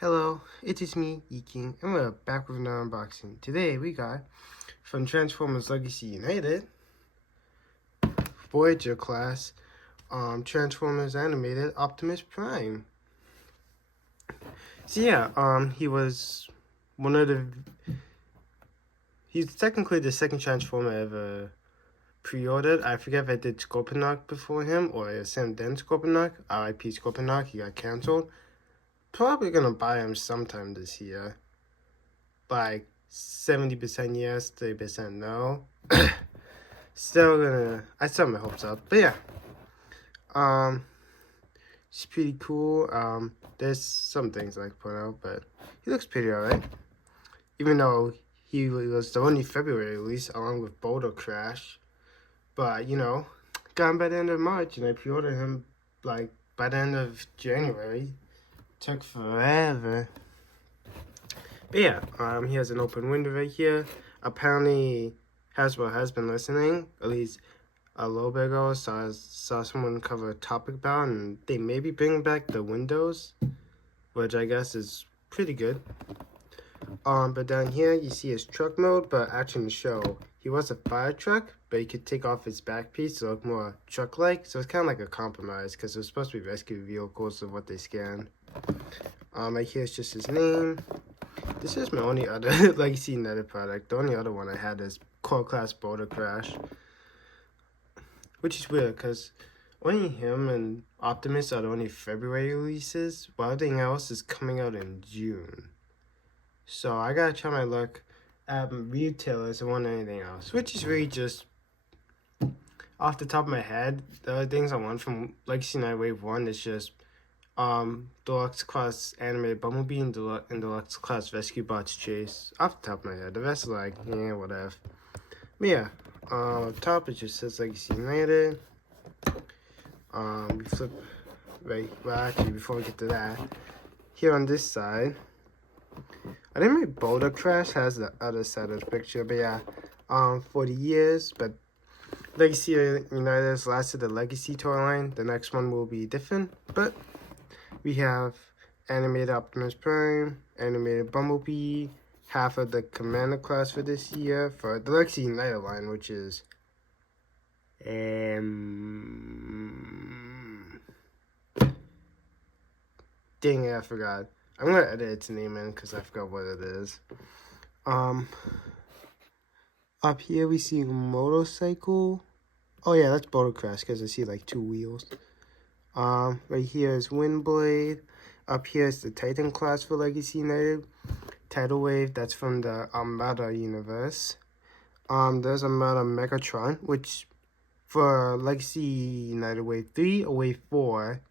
Hello, it is me, Yeking, and we're back with another unboxing. Today we got, from Transformers Legacy United, Voyager class, Transformers Animated Optimus Prime. So yeah, he was one of the, he's technically the second Transformer ever pre-ordered. I forget if I did Scorponok before him, or Sam Den Scorponok, RIP Scorponok, he got cancelled. Probably gonna buy him sometime this year. Like 70% yes, 30% no. I still have my hopes up. But yeah. It's pretty cool. There's some things I like to point out, but he looks pretty alright. Even though he was the only February release along with Boulder Crash. But, got him by the end of March, and I pre-ordered him, like, by the end of January. Took forever. But yeah, he has an open window right here. Apparently, Hasbro has been listening. At least a little bit ago, saw someone cover a topic about, and they may be bringing back the windows, which I guess is pretty good. But down here, you see his truck mode, but actually in the show, he was a fire truck, but he could take off his back piece to look more truck-like. So it's kind of like a compromise, because it was supposed to be rescue vehicles of what they scanned. Right here is just his name. This is my only other Legacy United product. The only other one I had is Core Class Boulder Crash. Which is weird, because only him and Optimus are the only February releases, while everything else is coming out in June. So I gotta try my luck at retailers and want anything else, which is really just off the top of my head. The other things I want from Legacy United Wave 1 is just Deluxe Class Animated Bumblebee and Deluxe Class Rescue Bots Chase. Off the top of my head. The rest is like, yeah, whatever. But yeah, up top it just says Legacy United. We flip well actually before we get to that, here on this side, I think my Boulder Crash has the other side of the picture, but yeah, 40 years, but Legacy United has lasted the Legacy toy line. The next one will be different, but we have Animated Optimus Prime, Animated Bumblebee, half of the Commander class for this year for the Legacy United line, which is dang it, I forgot. I'm gonna edit its name in because I forgot what it is. Up here we see a motorcycle. Oh yeah, that's Boulder Crash because I see like 2 wheels. Right here is Windblade. Up here is the Titan class for Legacy United. Tidal Wave, that's from the Armada universe. There's Armada Megatron, which for Legacy United Wave 3 or Wave 4,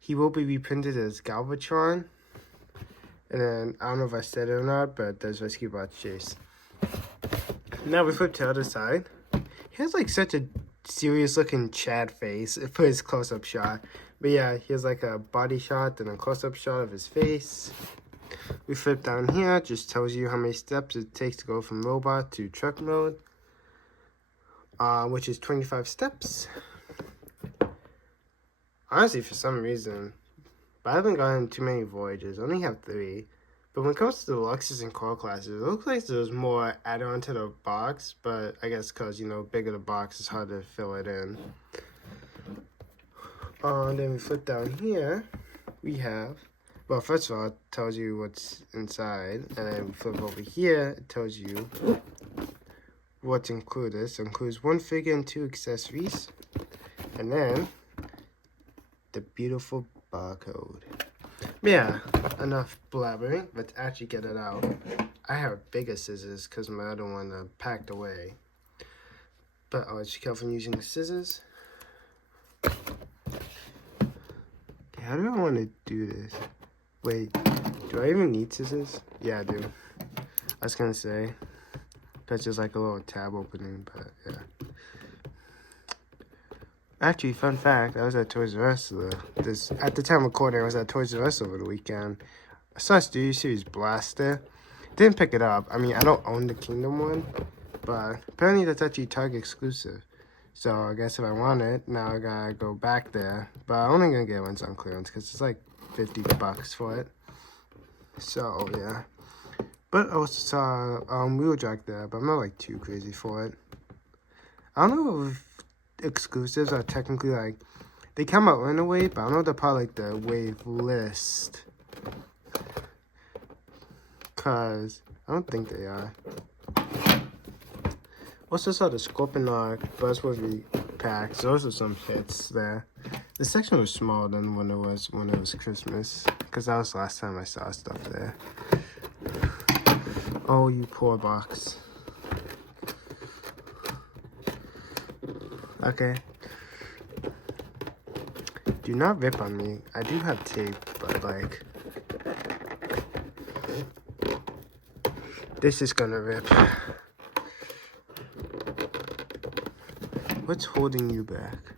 he will be reprinted as Galvatron. And then, I don't know if I said it or not, but there's Rescue Bot Chase. Now we flip to the other side. He has like such a serious looking Chad face for his close-up shot. But yeah, he has like a body shot and a close-up shot of his face. We flip down here, just tells you how many steps it takes to go from robot to truck mode, which is 25 steps. Honestly, for some reason, but I haven't gotten too many Voyagers. I only have 3. But when it comes to the Deluxes and Core classes, it looks like there's more added on to the box, but I guess because, bigger the box, it's hard to fill it in. Then we flip down here, we have, well, first of all, it tells you what's inside, and then we flip over here, it tells you what's included. So it includes 1 figure and 2 accessories, and then the beautiful barcode. Yeah, enough blabbering, let's actually get it out. I have bigger scissors because my other one packed away. But I'll just be careful using the scissors. Okay, how do I want to do this? Wait, do I even need scissors? Yeah, I do. I was gonna say, that's just like a little tab opening, but yeah. Actually, fun fact, I was at Toys R Us at the time of recording, I was at Toys R Us over the weekend. I saw a Studio Series Blaster. Didn't pick it up. I mean, I don't own the Kingdom one, but apparently that's actually Target exclusive. So I guess if I want it, now I gotta go back there. But I'm only gonna get it when it's on clearance, because it's like $50 for it. So yeah. But I also saw Wheeljack there, but I'm not like too crazy for it. I don't know if exclusives are technically like they come out in a wave, but I don't know if they're part of like the wave list. Cause I don't think they are. Also saw the Scorponok Buzzword packs. Those are some hits there. The section was smaller than when it was Christmas. Cause that was the last time I saw stuff there. Oh, you poor box. Okay. Do not rip on me. I do have tape, but like this is gonna rip. What's holding you back?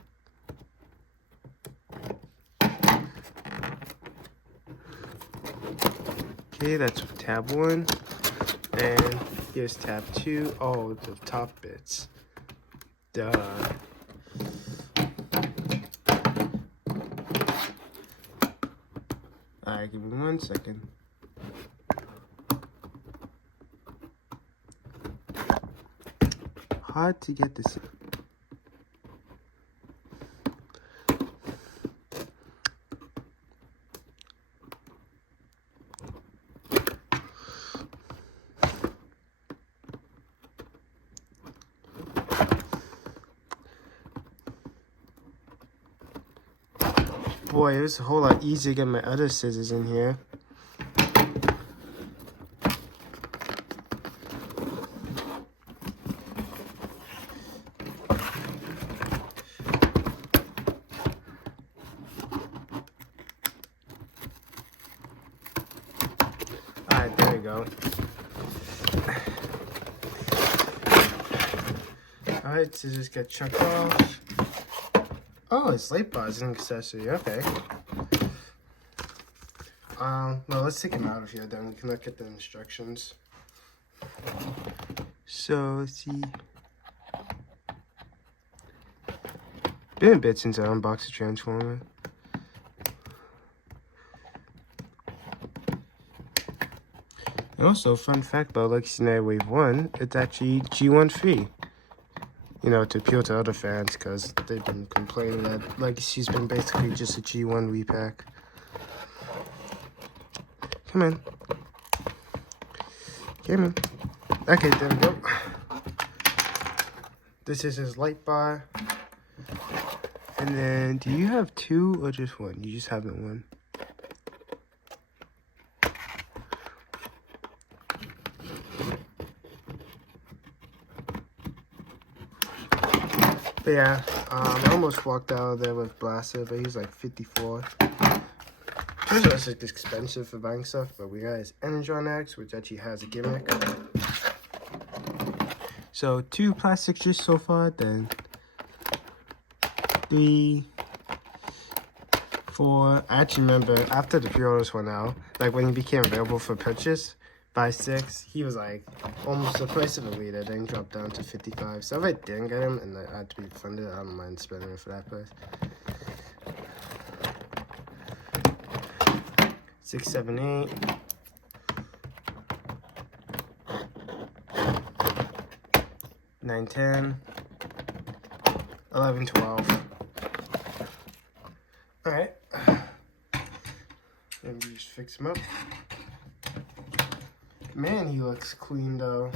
Okay, that's tab 1. And here's tab 2. Oh, the top bits. Duh. Alright, give me 1 second. Hard to get this. Boy, it was a whole lot easier to get my other scissors in here. Alright, there we go. Alright, scissors get chucked off. Oh, it's light bar is an accessory. Okay. Well, let's take him out of here. Then we can look at the instructions. So let's see. Been a bit since I unboxed a Transformer. And also, fun fact about Legacy Night Wave 1, it's actually G1 free. You know, to appeal to other fans, because they've been complaining that Legacy's been basically just a G1 repack. Come in. Come in. Okay, there we go. This is his light bar. And then, do you have 2 or just 1? You just have it 1. But yeah, I almost walked out of there with Blaster, but he's like 54. Turns out it's like expensive for buying stuff, but we got his Energon X, which actually has a gimmick. So 2 plastic just so far, then 3, 4. I actually remember after the pre-orders went out, like when he became available for purchase, by 6, he was like almost the price of a liter, then dropped down to 55. So if I didn't get him and I had to be funded, I don't mind spending it for that price. 6, 7, 8. 9, 10. 11, 12. Alright. Let me just fix him up. Man, he looks clean though.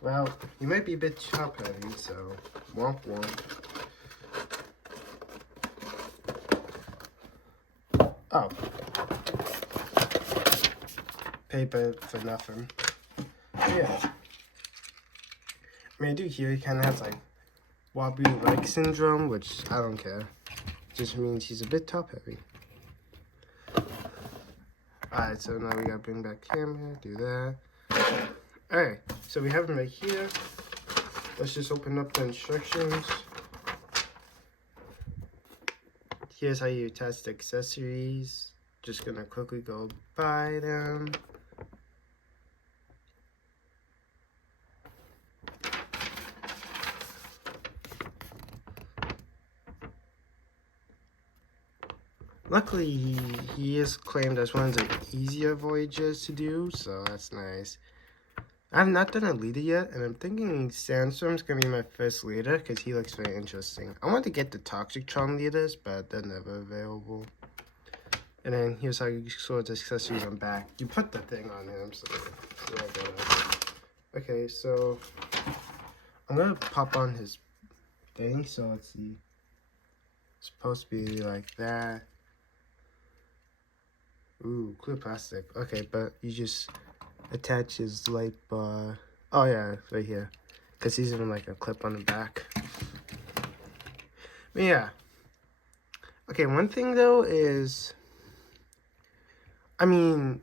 Well, he might be a bit top heavy, so womp womp. Oh. Paper for nothing. Yeah. I mean, I do hear he kind of has like wobbly leg syndrome, which I don't care. Just means he's a bit top heavy. Alright, so now we gotta bring back camera, do that. Alright, so we have him right here. Let's just open up the instructions. Here's how you attach the accessories. Just gonna quickly go by them. Luckily, he is claimed as one of the easier Voyagers to do, so that's nice. I've not done a leader yet, and I'm thinking Sandstorm's gonna be my first leader because he looks very interesting. I want to get the Toxic Charm leaders, but they're never available. And then here's how you sort accessories on back. You put the thing on him, so okay, so I'm gonna pop on his thing, so let's see. It's supposed to be like that. Ooh, clear plastic. Okay, but you just attach his light bar. Oh yeah, right here. Because he's in like a clip on the back. But yeah. Okay, one thing though is, I mean,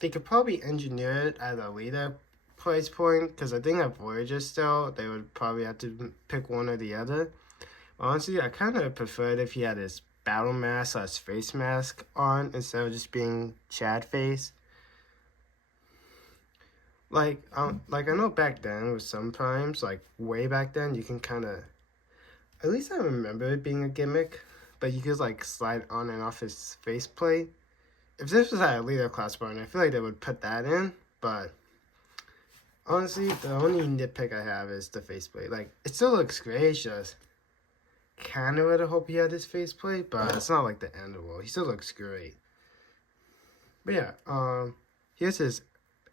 they could probably engineer it at a later price point. Because I think at Voyager still, they would probably have to pick one or the other. Honestly, I kind of preferred if he had his battle mask or his face mask on instead of just being Chad face. Like I know back then with some primes, like way back then, you can kind of, at least I remember it being a gimmick, but you could like slide on and off his faceplate. If this was at a later class barn, I feel like they would put that in, but honestly, the only nitpick I have is the faceplate. Like, it still looks great, it's just kind of would have hoped he had his faceplate, but it's not like the end of the world. He still looks great. But yeah, here's his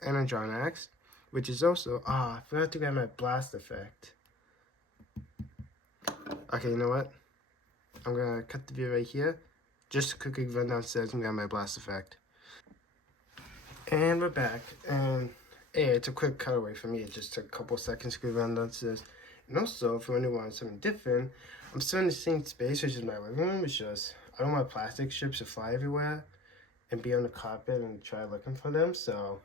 Energon Axe, which is also, I forgot to get my blast effect. Okay, you know what? I'm gonna cut the video right here. Just to quickly run downstairs and get my blast effect. And we're back, and hey, it's a quick cutaway for me. It just took a couple seconds to run downstairs. And also, if you really want something different, I'm still in the same space, which is my living room. It's just, I don't want plastic strips to fly everywhere and be on the carpet and try looking for them, so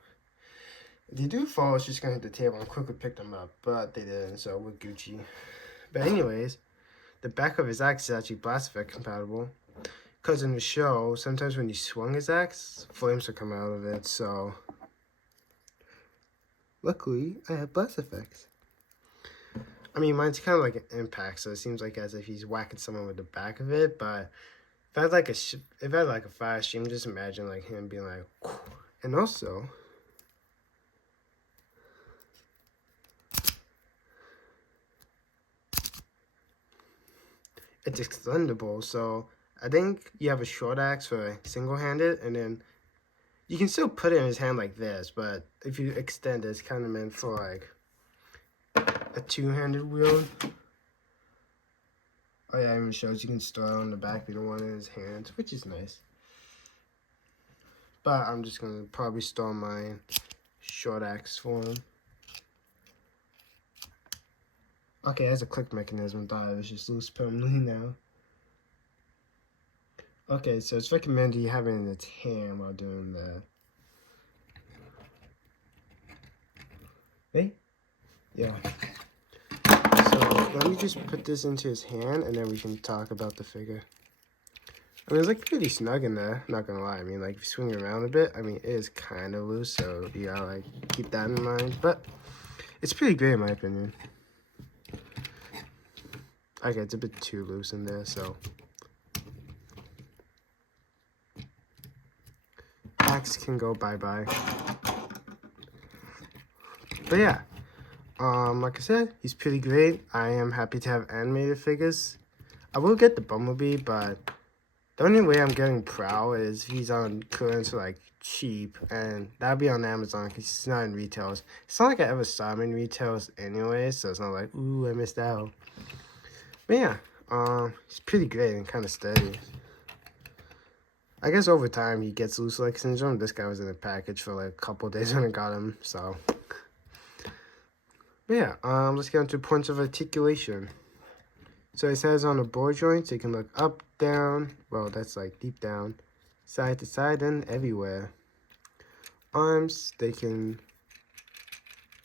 if they do fall, it's just gonna hit the table and quickly pick them up, but they didn't, so we're Gucci. But anyways, the back of his axe is actually blast effect compatible, because in the show, sometimes when he swung his axe, flames would come out of it, so luckily, I have blast effects. I mean, mine's kind of like an impact, so it seems like as if he's whacking someone with the back of it, but if I had like a fire stream, just imagine like him being like, whew. And also, it's extendable, so I think you have a short axe for single-handed, and then you can still put it in his hand like this, but if you extend it, it's kind of meant for like a two-handed wield. Oh yeah, it even shows you can store it on the back if you don't want it in his hands, which is nice. But I'm just gonna probably store my short axe for him. Okay, it has a click mechanism. Thought it was just loose permanently now. Okay, so it's recommended you have it in its hand while doing that. Hey? Yeah. So let me just put this into his hand and then we can talk about the figure. I mean, it's like pretty snug in there, not gonna lie. I mean, like if you swing it around a bit, I mean, it is kind of loose, so you gotta like keep that in mind. But it's pretty great in my opinion. Okay, it's a bit too loose in there, so. Axe can go bye-bye. But yeah, like I said, he's pretty great. I am happy to have animated figures. I will get the Bumblebee, but the only way I'm getting Prowl is if he's on clearance for like cheap, and that'll be on Amazon because he's not in retails. It's not like I ever saw him in retails anyway, so it's not like, ooh, I missed out. But yeah, he's pretty great and kind of steady. I guess over time he gets loose leg syndrome. This guy was in a package for like a couple days when I got him, so. But yeah, let's get into points of articulation. So it says on the ball joints, they can look up, down, well, that's like deep down, side to side, and everywhere. Arms, they can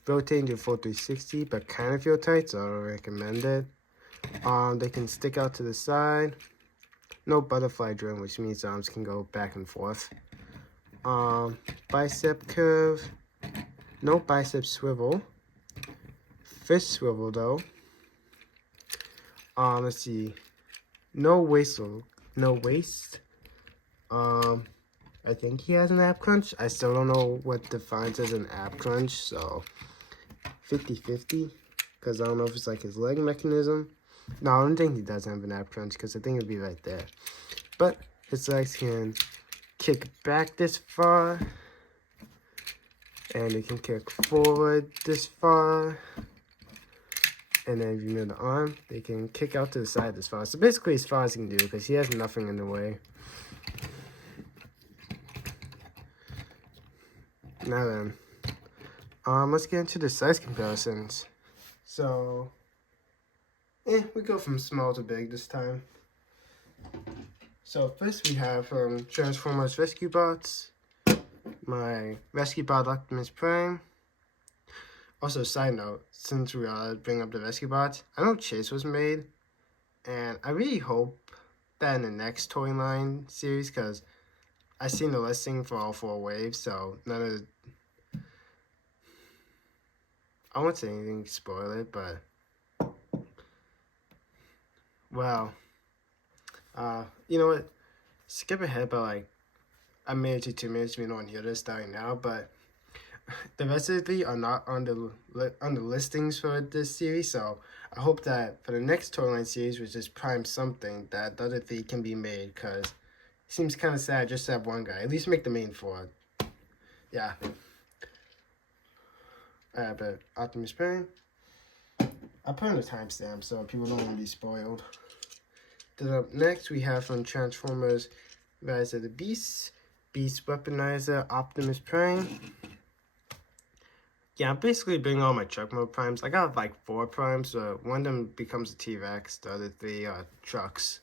rotate into full 360, but kind of feel tight, so I don't recommend it. They can stick out to the side. No butterfly drill, which means the arms can go back and forth. Bicep curve. No bicep swivel. Fist swivel though. Let's see. No waist. I think he has an ab crunch. I still don't know what defines as an ab crunch, so 50-50, because I don't know if it's like his leg mechanism. No, I don't think he does have an ab crunch, because I think it'd be right there. But his legs can kick back this far, and it can kick forward this far. And then if you move the arm, they can kick out to the side this far. So basically as far as he can do, because he has nothing in the way. Now then, let's get into the size comparisons. So, we go from small to big this time. So first we have Transformers Rescue Bots, my Rescue Bot Optimus Prime. Also, side note, since we bring up the Rescue Bots, I know Chase was made, and I really hope that in the next toy line series, because I've seen the listing for all 4 waves, so none of the... I won't say anything to spoil it, but... Well, you know what? Skip ahead by like a minute to 2 minutes. We don't hear this starting now, but the rest of the 3 are not on the listings for this series. So I hope that for the next toy line series, which is Prime something, that the other 3 can be made, because it seems kind of sad just to have one guy. At least make the main 4. Yeah. But Optimus Prime. I put in a timestamp so people don't want to be spoiled. Then up next we have from Transformers Rise of the Beasts, Beast Weaponizer, Optimus Prime. Yeah, I'm basically bringing all my truck mode primes. I got like 4 primes, so one of them becomes a T-Rex, the other 3 are trucks.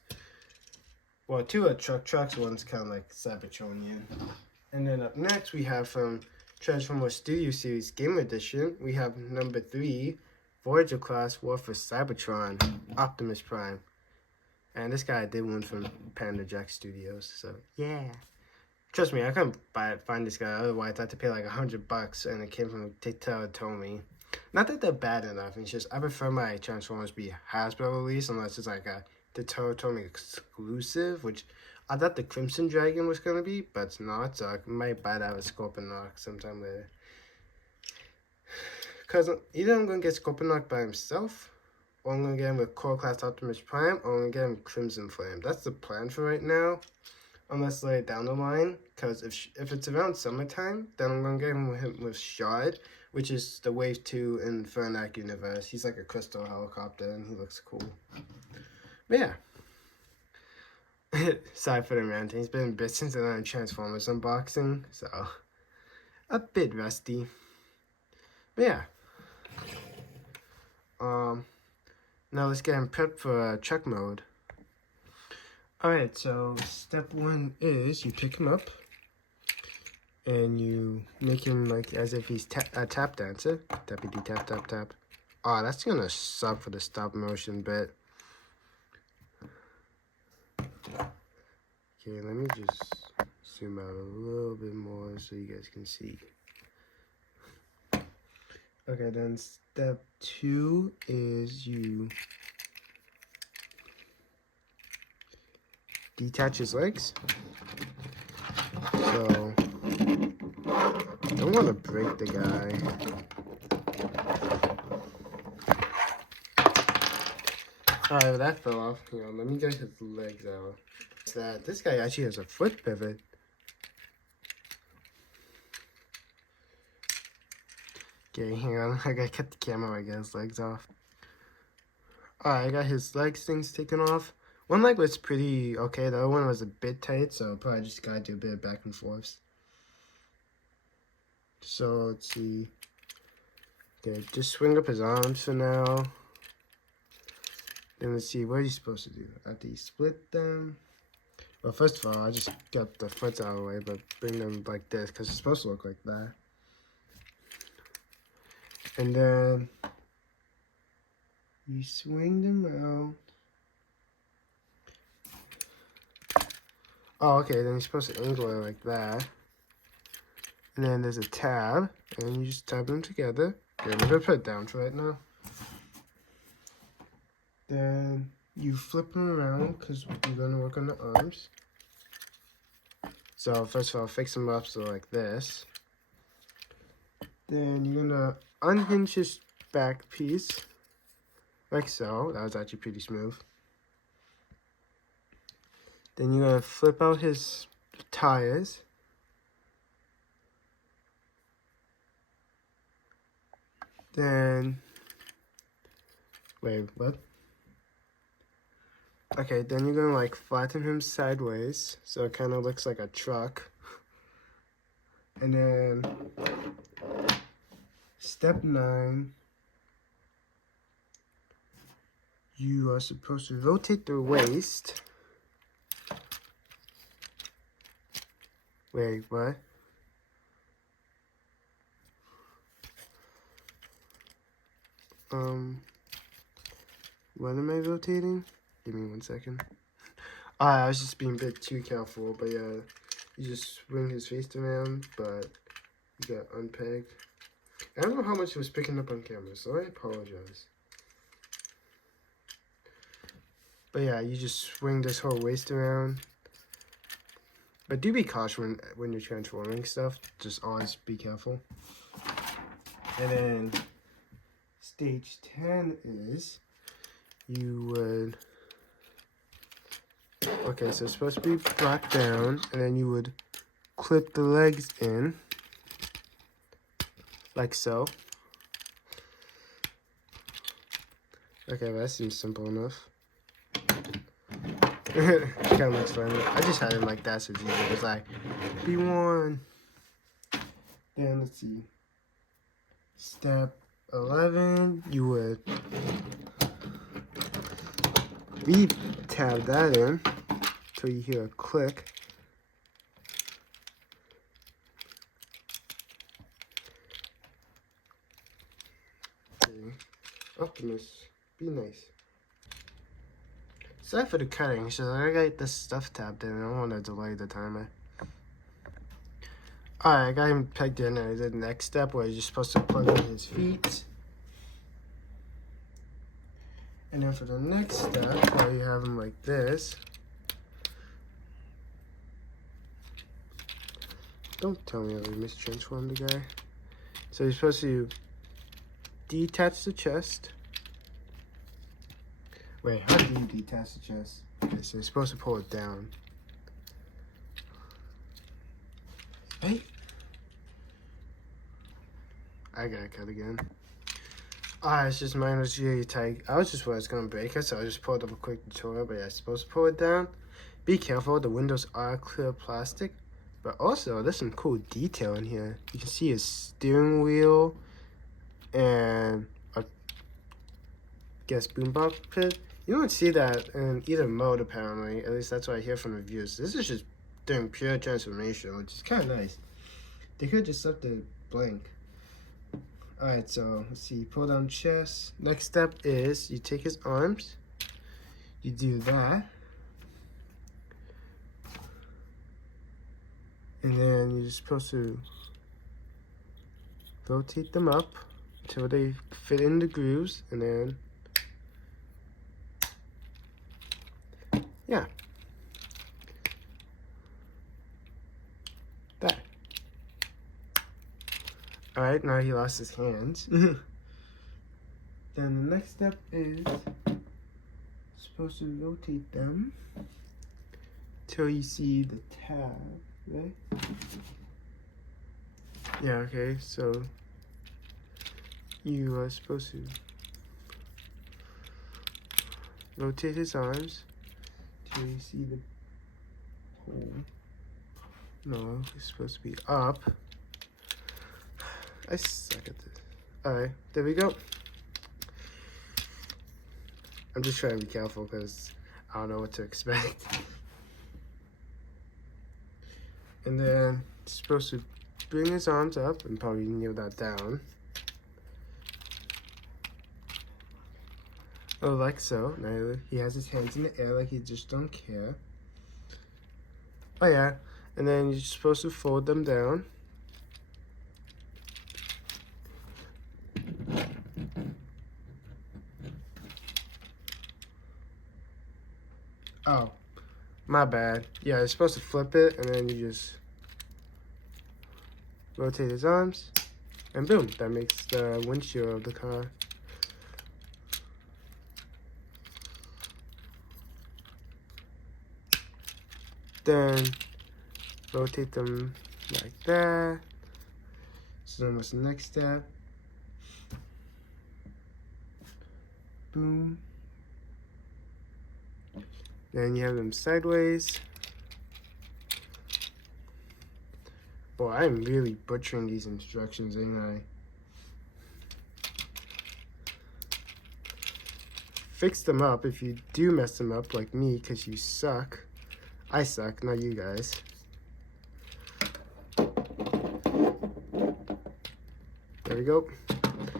Well, 2 are trucks, one's kind of like Cybertronian. And then up next we have from Transformers Studio Series Game Edition, we have number 3, Voyager Class War for Cybertron, Optimus Prime. And this guy did one from Panda Jack Studios, so yeah. Trust me, I couldn't find this guy, otherwise I had to pay like $100, and it came from Tomy. Not that they're bad enough, it's just I prefer my Transformers be Hasbro release, unless it's like a Tomy exclusive, which I thought the Crimson Dragon was going to be, but it's not, so I might buy that with Scorponok sometime later. Because either I'm going to get Scorponok by himself, or I'm going to get him with Core Class Optimus Prime, or I'm going to get him Crimson Flame. That's the plan for right now, unless later down the line, because if it's around summertime, then I'm going to get him with Shard, which is the Wave 2 in Fernac universe. He's like a crystal helicopter, and he looks cool. But yeah. Sorry for the ranting. It's been a bit since I've done a Transformers unboxing, so a bit rusty. But yeah. Now let's get him prepped for truck mode. Alright, so step 1 is you pick him up and you make him like as if he's a tap dancer. Tappity tap tap tap. Oh, that's gonna suck for the stop motion bit. Okay, let me just zoom out a little bit more so you guys can see. Okay, then step 2 is you detach his legs. So, don't want to break the guy. Alright, well, that fell off. You know, let me get his legs out. This guy actually has a foot pivot. Okay, hang on. I gotta cut the camera. I get his legs off. Alright, I got his legs things taken off. One leg was pretty okay. The other one was a bit tight, so probably just gotta do a bit of back and forth. So let's see. Okay, just swing up his arms for now. Then let's see, what are you supposed to do? After you split them. Well, first of all, I just got the foot out of the way, but bring them like this, because it's supposed to look like that. And then you swing them out. Oh, okay, then you're supposed to angle it like that. And then there's a tab, and you just tab them together. Okay, I'm gonna put it down for right now. Then you flip them around, because we're gonna work on the arms. So first of all, fix them up so like this. Then you're gonna unhinge his back piece, like so. That was actually pretty smooth. Then you're gonna flip out his tires. Then, wait, what? Okay, then you're gonna like flatten him sideways so it kind of looks like a truck. And then, step 9, you are supposed to rotate the waist. Wait, what? What am I rotating? Give me 1 second. I was just being a bit too careful, but yeah, you just swing his face around, but you got unpeg. I don't know how much it was picking up on camera, so I apologize. But yeah, you just swing this whole waist around. But do be cautious when you're transforming stuff. Just always be careful. And then stage 10 is you would... Okay, so it's supposed to be brought down, and then you would clip the legs in, like so. Okay, well, that seems simple enough. Kind of looks funny. I just had it like that, so it was like, B1. Then, let's see. Step 11, you would re-tab that in until you hear a click. Okay. Optimus, be nice. Sorry for the cutting, so I got this stuff tabbed in. I don't want to delay the timer. Alright, I got him pegged in, and I did the next step where you're supposed to plug in his feet. And then for the next step, while you have him like this, don't tell me I mistransformed the guy. So you're supposed to detach the chest. Wait, how do you detach the chest? Okay, so you're supposed to pull it down. Hey! I gotta cut again. It's just mine was really tight. I was just worried it's gonna break it, so I just pulled up a quick tutorial, but yeah, I'm supposed to pull it down. Be careful, the windows are clear plastic, but also there's some cool detail in here. You can see his steering wheel and a boombox pit. You don't see that in either mode apparently, at least that's what I hear from reviews. This is just doing pure transformation, which is kind of nice. They could just left it blank. Alright, so let's see, pull down chest. Next step is you take his arms, you do that, and then you're supposed to rotate them up until they fit in the grooves, and then, yeah, that. Alright, now he lost his hands. Then the next step is supposed to rotate them till you see the tab, right? Yeah, okay, so you are supposed to rotate his arms till you see the hole. No, it's supposed to be up. I suck at this. Alright, there we go. I'm just trying to be careful because I don't know what to expect. And then supposed to bring his arms up and probably kneel that down. Oh, like so. Now he has his hands in the air like he just don't care. Oh yeah, and then you're supposed to fold them down. Oh, My bad. Yeah, you're supposed to flip it, and then you just rotate his arms, and boom, that makes the windshield of the car. Then rotate them like that. So then what's the next step? Boom. Then you have them sideways. Boy, I'm really butchering these instructions, ain't I? Fix them up if you do mess them up, like me, because you suck. I suck, not you guys. There we go.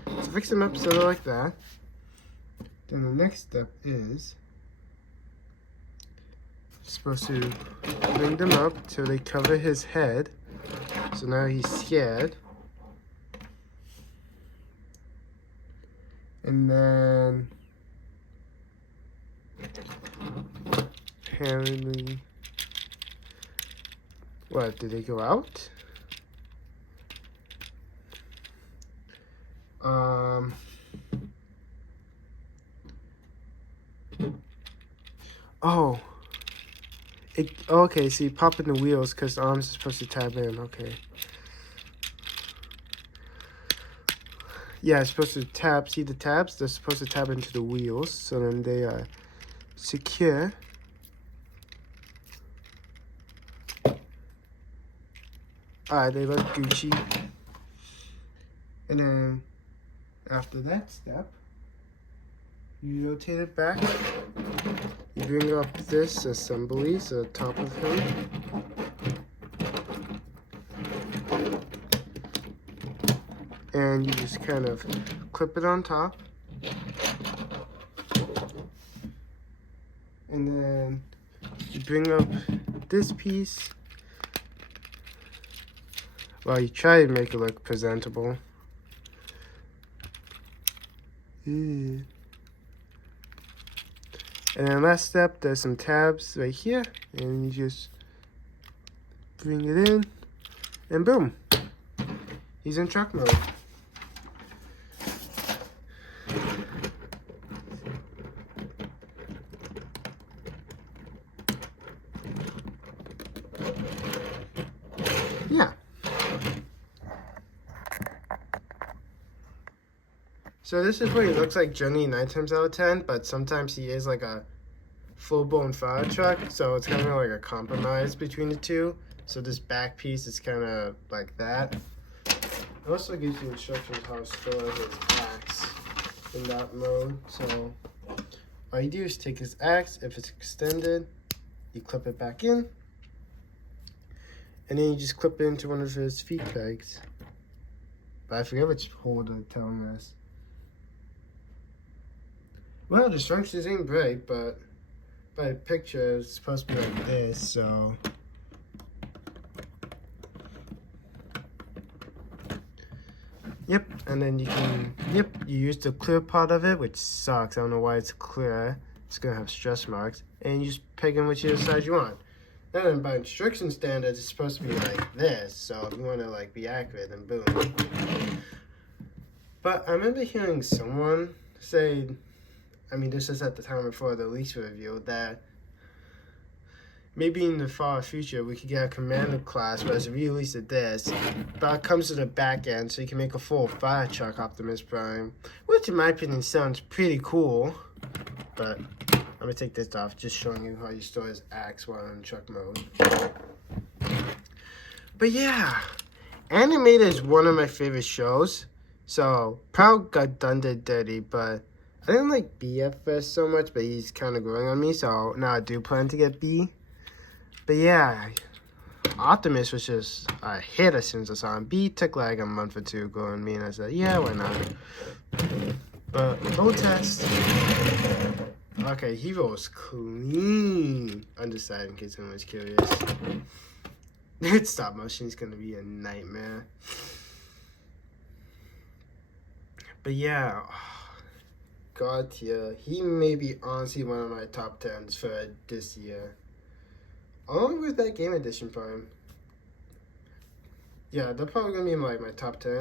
So fix them up so they're like that. Then the next step is supposed to bring them up till they cover his head. So now he's scared. And then apparently, what, did they go out? Oh. Okay, so you pop in the wheels because the arms are supposed to tab in. Okay. Yeah, it's supposed to tab. See the tabs? They're supposed to tab into the wheels. So then they are secure. Alright, they look Gucci. And then after that step, you rotate it back. You bring up this assembly, so the top of him. And you just kind of clip it on top. And then you bring up this piece. Well, you try to make it look presentable. And then last step, there's some tabs right here, and you just bring it in, and boom, he's in truck mode. Yeah. So this is what he looks like generally 9 times out of 10, but sometimes he is like a full-blown fire truck, so it's kind of like a compromise between the two. So this back piece is kind of like that. It also gives you instructions how to store his axe in that mode. So all you do is take his axe, if it's extended, you clip it back in, and then you just clip it into one of his feet pegs. But I forget which holder to tell him this. Well, the instructions ain't bright, but by the picture, it's supposed to be like this, so. Yep, and then you can, you use the clear part of it, which sucks. I don't know why it's clear. It's gonna have stress marks. And you just peg in whichever size you want. And then by instruction standards, it's supposed to be like this, so if you want to like be accurate, then boom. But I remember hearing someone say, I mean, this is at the time before the lease review, that maybe in the far future we could get a commander class where it's a release of this, but it comes to the back end, so you can make a full fire truck Optimus Prime, which in my opinion sounds pretty cool. But I'm gonna take this off, just showing you how you store his axe while in truck mode. But yeah, Animated is one of my favorite shows. So Proud got done dirty, but I didn't like B at first so much, but he's kind of growing on me, so now I do plan to get B. But yeah, Optimus was just a hit as soon as I saw him. B took like a month or two growing me, and I said, yeah, why not? But road test. Okay, he rolls clean. Undecided, in case anyone was curious. It's stop motion is gonna be a nightmare. But yeah. God tier. He may be honestly one of my top 10s for this year. along with that game edition Prime. Yeah, they're probably gonna be in like my top 10.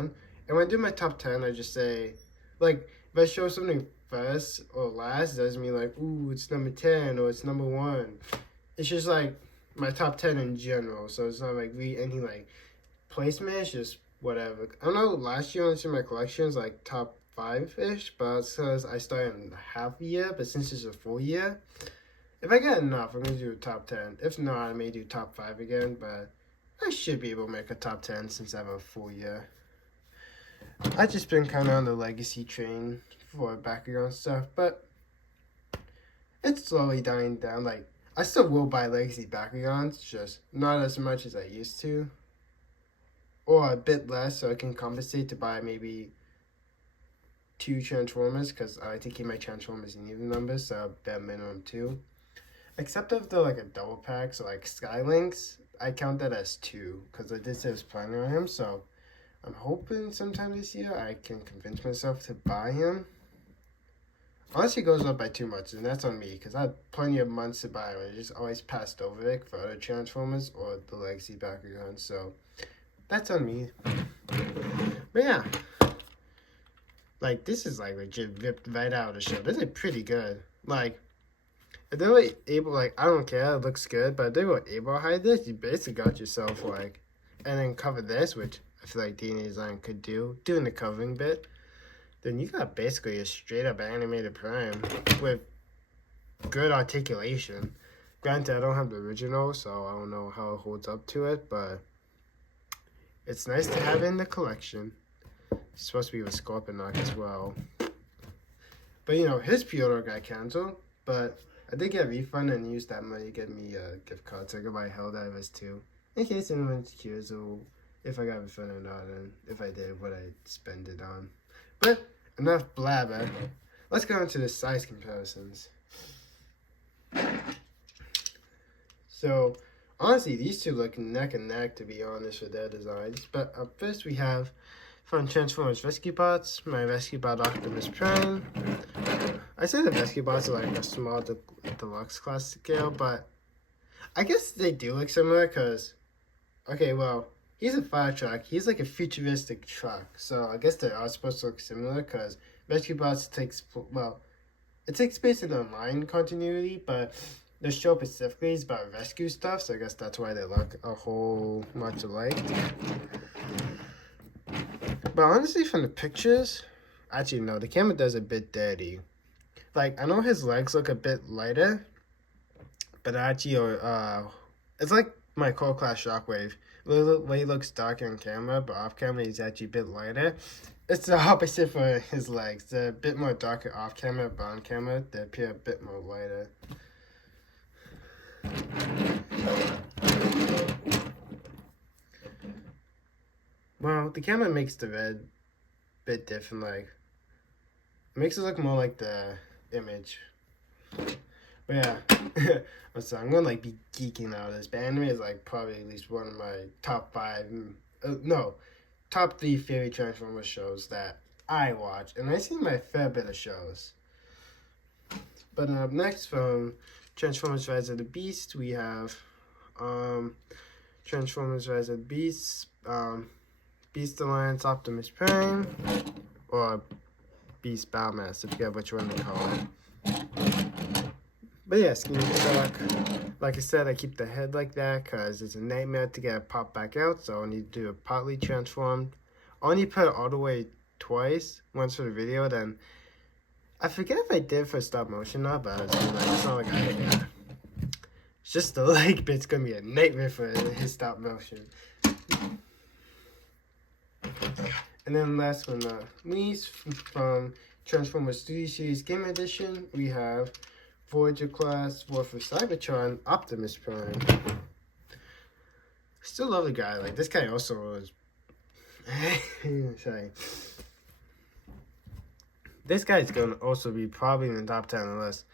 And when I do my top 10, I just say, like, if I show something first or last, it doesn't mean like, ooh, it's number 10 or it's number 1. It's just like my top 10 in general. So it's not like really any like placement. It's just whatever. I don't know. Last year, I my collections like top 5-ish, but it's because I started in half a year. But since it's a full year, if I get enough, I'm gonna do a top 10. If not, I may do top 5 again. But I should be able to make a top 10 since I have a full year. I just been kind of on the legacy train for background stuff, but it's slowly dying down. Like, I still will buy legacy backgrounds, just not as much as I used to. Or a bit less, so I can compensate to buy maybe 2 Transformers, because I like to keep my Transformers in even numbers, so bare minimum 2. Except if they're like a double pack, so like Skylinks, I count that as 2, because I did say I was planning on him, so I'm hoping sometime this year I can convince myself to buy him. Unless he goes up by too much, and that's on me, because I had plenty of months to buy him. I just always passed over it for other Transformers or the legacy background, so that's on me. But yeah, like, this is like legit ripped right out of the show. This is pretty good. Like, if they were able, like, I don't care, it looks good, but if they were able to hide this, you basically got yourself, like, and then cover this, which I feel like DNA Design could do, doing the covering bit, then you got basically a straight up animated Prime with good articulation. Granted, I don't have the original, so I don't know how it holds up to it, but it's nice to have it in the collection. It's supposed to be with Scorponok as well. But, you know, his pre-order got canceled, but I did get a refund and used that money to get me a gift card, so I could buy Helldivers too. In case anyone's curious if I got refunded or not, and if I did, what I spend it on. But enough blabber. Let's go into the size comparisons. So, honestly, these two look neck and neck, to be honest, with their designs. But up first, we have from Transformers Rescue Bots, my Rescue Bot Optimus Prime. I say the Rescue Bots are like a small deluxe class scale, but I guess they do look similar because, okay, well, he's a fire truck. He's like a futuristic truck. So I guess they are supposed to look similar because Rescue Bots takes place in online continuity, but the show specifically is about rescue stuff. So I guess that's why they look a whole much alike. But honestly, from the pictures, actually no, the camera does a bit dirty. Like, I know his legs look a bit lighter, but actually, it's like my Core Class Shockwave. The way he looks darker on camera, but off camera he's actually a bit lighter. It's the opposite for his legs. They're a bit more darker off camera, but on camera they appear a bit more lighter. Well, the camera makes the red a bit different, like, it makes it look more like the image. But yeah, I'm gonna like be geeking out of this, but anime is like probably at least one of my top 3 favorite Transformers shows that I watch, and I see my fair bit of shows. But up next, from Transformers Rise of the Beast, we have Transformers Rise of the Beast, Beast Alliance Optimus Prime, or Beast Battlemaster, I forget which one they call it. But yeah, skinny truck. Like I said, I keep the head like that because it's a nightmare to get it popped back out, so I need to do it partly transformed. I only put it all the way twice, once for the video, then I forget if I did for stop motion or not, but it's not like I care. It's just the leg bit's gonna be a nightmare for his stop motion. And then last but not least, from Transformers 3D Series Game Edition, we have Voyager class War for Cybertron Optimus Prime. Still love the guy. Like, this guy also was. Sorry. This guy's gonna also be probably in the top 10 unless,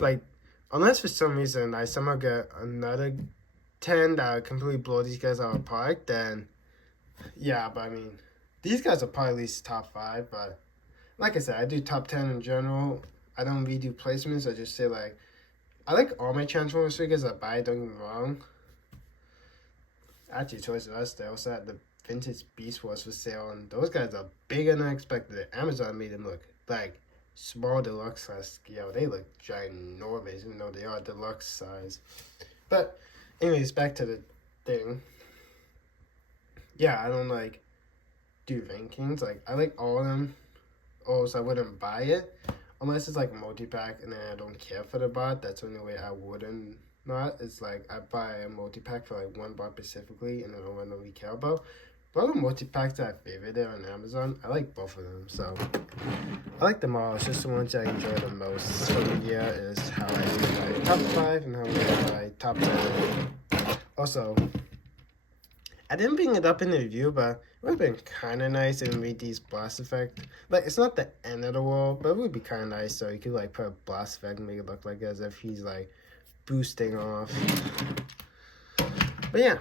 like, unless for some reason I somehow get another 10 that would completely blow these guys out of the park, then yeah, but I mean, these guys are probably at least top 5, but like I said, I do top 10 in general. I don't really do placements. I just say, like, I like all my Transformers figures I buy, don't get me wrong. Actually, Toys R Us, they also had the vintage Beast Wars for sale, and those guys are bigger than I expected. Amazon made them look like small deluxe size scale. They look ginormous, even though they are deluxe size. But, anyways, back to the thing. Yeah, I don't like do rankings. Like, I like all of them. Oh, so I wouldn't buy it unless it's like multi-pack and then I don't care for the bot. That's the only way I wouldn't not. It's like I buy a multi-pack for like one bot specifically and I don't really care about. But all the multi-packs that I favorite there on Amazon, I like both of them. So I like them all. It's just the ones I enjoy the most for the year is how I do my top 5 and how I do my top 10. Also, I didn't bring it up in the review, but it would have been kind of nice if it made these blast effect. Like, it's not the end of the world, but it would be kind of nice. So you could, like, put a blast effect and make it look like as if he's, like, boosting off. But yeah.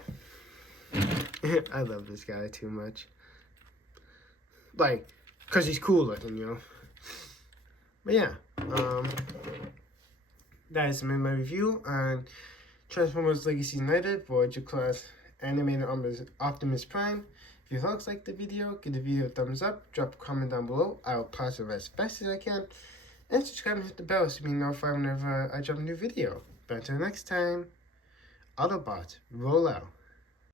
I love this guy too much. Like, because he's cool looking, you know. But yeah. That is my review on Transformers Legacy United Voyager class animated Optimus Prime. If you folks like the video, give the video a thumbs up, drop a comment down below. I will post it as fast as I can. And subscribe and hit the bell so you be notified whenever I drop a new video. But until next time, Autobots, roll out.